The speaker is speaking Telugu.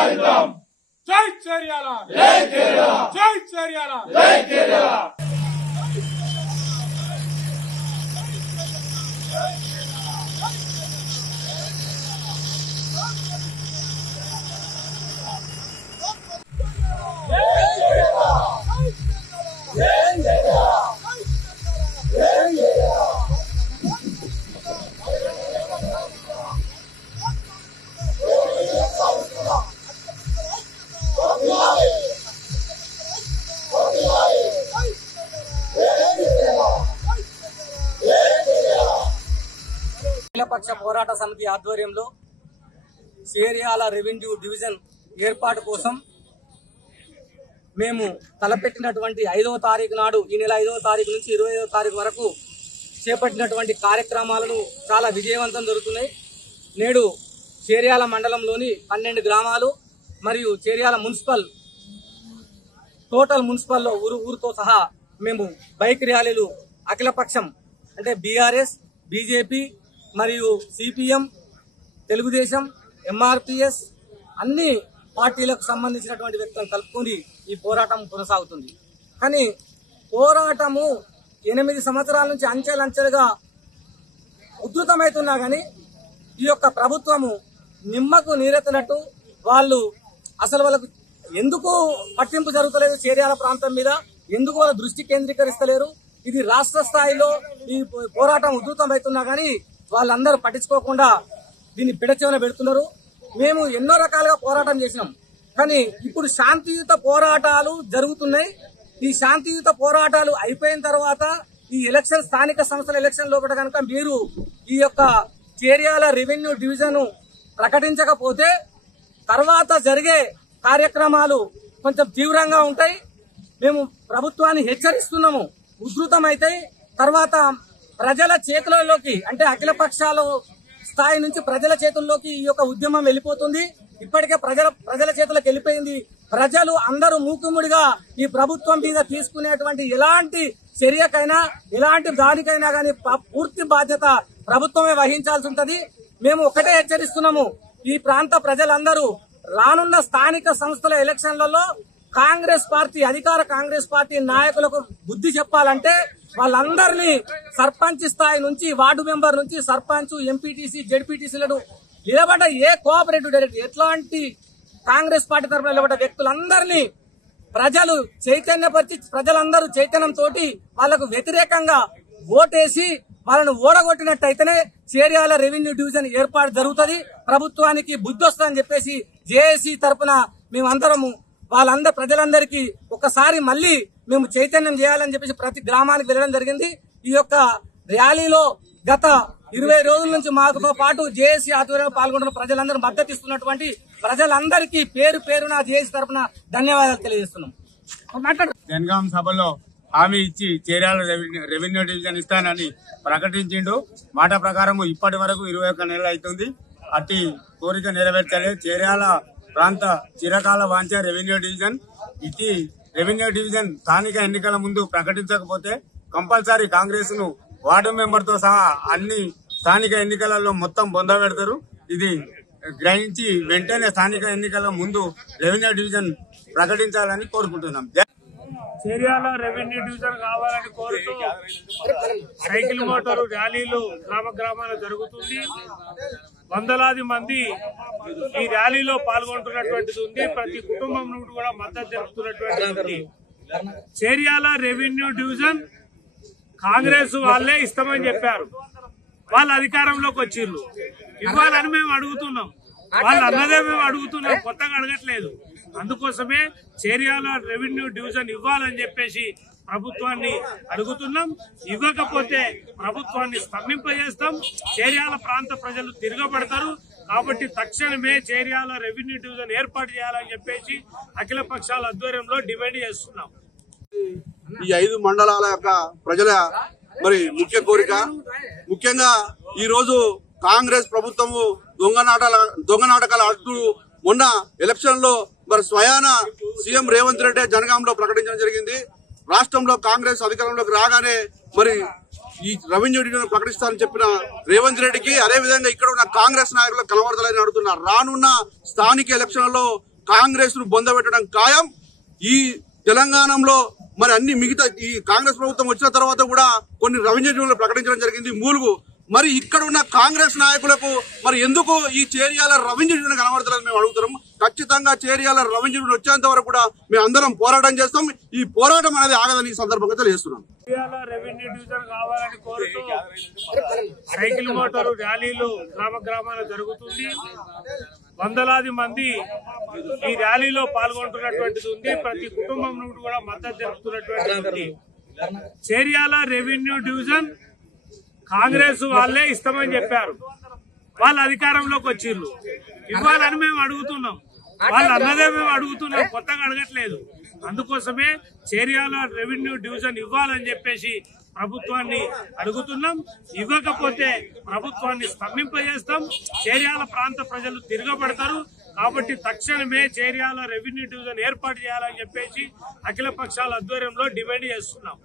జై చేర్యాల జై చేర్యాల జై చేర్యాల జై చేర్యాల అఖిలపక్ష పోరాట సమితి ఆధ్వర్యంలో చేర్యాల రెవెన్యూ డివిజన్ ఏర్పాటు కోసం మేము తలపెట్టినటువంటి 5వ తారీఖు నాడు ఈ నెల 5వ తారీఖు నుంచి 25వ తారీఖు వరకు చేపట్టినటువంటి కార్యక్రమాలను చాలా విజయవంతం జరుగుతున్నాయి. నేడు చేర్యాల మండలంలోని 12 గ్రామాలు మరియు చేర్యాల మున్సిపల్ టోటల్ మున్సిపల్లో ఊరుతో సహా మేము బైక్ ర్యాలీలు అఖిలపక్షం అంటే బీఆర్ఎస్, బీజేపీ మరియు సిపిఎం, తెలుగుదేశం, ఎంఆర్పిఎస్ అన్ని పార్టీలకు సంబంధించినటువంటి వ్యక్తులను కలుపుకొని ఈ పోరాటం కొనసాగుతుంది. కానీ పోరాటము 8 సంవత్సరాల నుంచి అంచెలంచెలుగా ఉధృతమవుతున్నా కానీ ఈ యొక్క ప్రభుత్వము నిమ్మకు నీరెత్తినట్టు వాళ్ళు అసలు వాళ్ళకు ఎందుకు పట్టింపు జరుగుతలేదు, చేర్యాల ప్రాంతం మీద ఎందుకు వాళ్ళ దృష్టి కేంద్రీకరిస్తలేరు. ఇది రాష్ట్ర స్థాయిలో ఈ పోరాటం ఉధృతమవుతున్నా కానీ వాళ్ళందరూ పట్టించుకోకుండా దీన్ని పిడచెవిన పెడుతున్నారు. మేము ఎన్నో రకాలుగా పోరాటం చేసినాం, కానీ ఇప్పుడు శాంతియుత పోరాటాలు జరుగుతున్నాయి. ఈ శాంతియుత పోరాటాలు అయిపోయిన తర్వాత ఈ ఎలక్షన్ స్థానిక సంస్థల ఎలక్షన్ లోపల కనుక మీరు ఈ యొక్క చేర్యాల రెవెన్యూ డివిజన్ ప్రకటించకపోతే తర్వాత జరిగే కార్యక్రమాలు కొంచెం తీవ్రంగా ఉంటాయి. మేము ప్రభుత్వాన్ని హెచ్చరిస్తున్నాము, ఉధృతమైతే తర్వాత ప్రజల చేతులలోకి అంటే అఖిల పక్షాల స్థాయి నుంచి ప్రజల చేతుల్లోకి ఈ యొక్క ఉద్యమం వెళ్ళిపోతుంది. ఇప్పటికే ప్రజల చేతులకు వెళ్ళిపోయింది. ప్రజలు అందరూ మూకుముడిగా ఈ ప్రభుత్వం మీద తీసుకునేటువంటి ఎలాంటి చర్యకైనా ఎలాంటి దానికైనా గానీ పూర్తి బాధ్యత ప్రభుత్వమే వహించాల్సి ఉంటది. మేము ఒకటే హెచ్చరిస్తున్నాము, ఈ ప్రాంత ప్రజలందరూ రానున్న స్థానిక సంస్థల ఎలక్షన్లలో కాంగ్రెస్ పార్టీ అధికార కాంగ్రెస్ పార్టీ నాయకులకు బుద్ధి చెప్పాలంటే వాళ్ళందరినీ సర్పంచ్ స్థాయి నుంచి వార్డు మెంబర్ నుంచి సర్పంచ్, ఎంపీటీసీ, జెడ్పీటీసీలను నిలబడ్డ ఏ కోఆపరేటివ్ డైరెక్టర్ ఎట్లాంటి కాంగ్రెస్ పార్టీ తరఫున నిలబడ్డ వ్యక్తులందరినీ ప్రజలు చైతన్యపరిచి ప్రజలందరూ చైతన్యంతో వాళ్లకు వ్యతిరేకంగా ఓటేసి వాళ్ళను ఓడగొట్టినట్టయితేనే చేర్యాల రెవెన్యూ డివిజన్ ఏర్పాటు జరుగుతుంది, ప్రభుత్వానికి బుద్ధి వస్తుందని చెప్పేసి జేఏసీ తరఫున మేమందరము వాళ్ళందరూ ప్రజలందరికీ ఒకసారి మళ్లీ మేము చైతన్యం చేయాలని చెప్పేసి ప్రతి గ్రామానికి వెళ్లడం జరిగింది. ఈ యొక్క ర్యాలీలో గత 20 రోజుల నుంచి మాతో పాటు జేఏసీ ఆధ్వర్యంలో పాల్గొంటున్న ప్రజలందరూ మద్దతు ఇస్తున్నటువంటి ప్రజలందరికీ పేరు పేరున జేఏసీ తరఫున ధన్యవాదాలు తెలియజేస్తున్నాం. జనగాం సభలో హామీ ఇచ్చి చేర్యాల రెవెన్యూ డివిజన్ ఇస్తానని ప్రకటించిండు. మాట ప్రకారం ఇప్పటి వరకు 21 నెలలు అవుతుంది. అట్టి కోరిక నెరవేర్చలేదు. చేర్యాల ప్రాంత చిరకాల వాంఛ రెవెన్యూ డివిజన్. ఇది రెవెన్యూ డివిజన్ స్థానిక ఎన్నికల ముందు ప్రకటించకపోతే కంపల్సరీ కాంగ్రెస్ ను వార్డు మెంబర్ తో సహా అన్ని స్థానిక ఎన్నికలలో మొత్తం బొంద పెడతారు. ఇది గ్రహించి వెంటనే స్థానిక ఎన్నికల ముందు రెవెన్యూ డివిజన్ ప్రకటించాలని కోరుకుంటున్నాం. చేర్యాల రెవెన్యూ డివిజన్ కావాలని కోరుతూ సైకిల్ మోటారు ర్యాలీలు గ్రామాల జరుగుతుంది. వందలాది మంది ఈ ర్యాలీలో పాల్గొంటున్నటువంటిది ఉంది. ప్రతి కుటుంబం నుండి కూడా మద్దతు తెలుపుతున్నటువంటి చేర్యాల రెవెన్యూ డివిజన్ కాంగ్రెస్ వాళ్ళే ఇస్తామని చెప్పారు. వాళ్ళు అధికారంలోకి వచ్చిర్రు, ఇవ్వాలని మేము అడుగుతున్నాం. వాళ్ళు అన్నదే మేము అడుగుతున్నాం, కొత్తగా అడగట్లేదు. అందుకోసమే చేర్యాల రెవెన్యూ డివిజన్ ఇవ్వాలని చెప్పేసి ప్రభుత్వాన్ని అడుగుతున్నాం. ఇవ్వకపోతే ప్రభుత్వాన్ని స్తంభింపజేస్తాం. చేర్యాల ప్రాంత ప్రజలు తిరగబడతారు. కాబట్టి తక్షణమే చేర్యాల రెవెన్యూ డివిజన్ ఏర్పాటు చేయాలని చెప్పేసి అఖిల పక్షాల ఆధ్వర్యంలో డిమాండ్ చేస్తున్నాం. ఈ 5 మండలాల యొక్క ప్రజల మరి ముఖ్య కోరిక, ముఖ్యంగా ఈ రోజు కాంగ్రెస్ ప్రభుత్వము దొంగ నాటకాలు ఆడుతూ మొన్న ఎలక్షన్ లో మరి స్వయాన సీఎం రేవంత్ రెడ్డి జనగాంలో ప్రకటించడం జరిగింది. రాష్ట్రంలో కాంగ్రెస్ అధికారంలోకి రాగానే మరి ఈ రెవెన్యూ డివిజన్ ప్రకటిస్తానని చెప్పిన రేవంత్ రెడ్డికి అదే విధంగా ఇక్కడ ఉన్న కాంగ్రెస్ నాయకులకు కలవరదలని అడుగుతున్నారు. రానున్న స్థానిక ఎలక్షన్లలో కాంగ్రెస్ ను బొందబెట్టడం ఖాయం. ఈ తెలంగాణలో మరి అన్ని మిగతా ఈ కాంగ్రెస్ ప్రభుత్వం వచ్చిన తర్వాత కూడా కొన్ని రెవెన్యూ డివిజన్లు ప్రకటించడం జరిగింది మూలుగు. మరి ఇక్కడ ఉన్న కాంగ్రెస్ నాయకులకు మరి ఎందుకు ఈ చేరియాల రెవెన్యూ డివిజన్ కనబడతలేదు మేము అడుగుతున్నాం. ఖచ్చితంగా చేరియాల రెవెన్యూ డివిజన్ వచ్చేంత వరకు కూడా మేము అందరం పోరాటం చేస్తాం. ఈ పోరాటం అనేది ఆగదని ఈ సందర్భంగా తెలియజేస్తున్నాం. చేరియాల రెవెన్యూ డివిజన్ కావాలని కోరుతూ సైకిల్ మోటారు ర్యాలీలు గ్రామాల జరుగుతుంది. వందలాది మంది ఈ ర్యాలీలో పాల్గొంటున్నటువంటిది ఉంది. ప్రతి కుటుంబం నుండి కూడా మద్దతు తెలుపుతున్నటువంటిది. చేరియాల రెవెన్యూ డివిజన్ కాంగ్రెస్ వాళ్ళే ఇస్తామని చెప్పారు. వాళ్ళ అధికారంలోకి వచ్చిర్రు, ఇవ్వాలని మేము అడుగుతున్నాం. వాళ్ళు అన్నదే మేము అడుగుతున్నాం, కొత్తగా అడగట్లేదు. అందుకోసమే చేరియాల రెవెన్యూ డివిజన్ ఇవ్వాలని చెప్పేసి ప్రభుత్వాన్ని అడుగుతున్నాం. ఇవ్వకపోతే ప్రభుత్వాన్ని స్తంభింపజేస్తాం. చేరియాల ప్రాంత ప్రజలు తిరగబడతారు. కాబట్టి తక్షణమే చేరియాల రెవెన్యూ డివిజన్ ఏర్పాటు చేయాలని చెప్పేసి అఖిల పక్షాల ఆధ్వర్యంలో డిమాండ్ చేస్తున్నాం.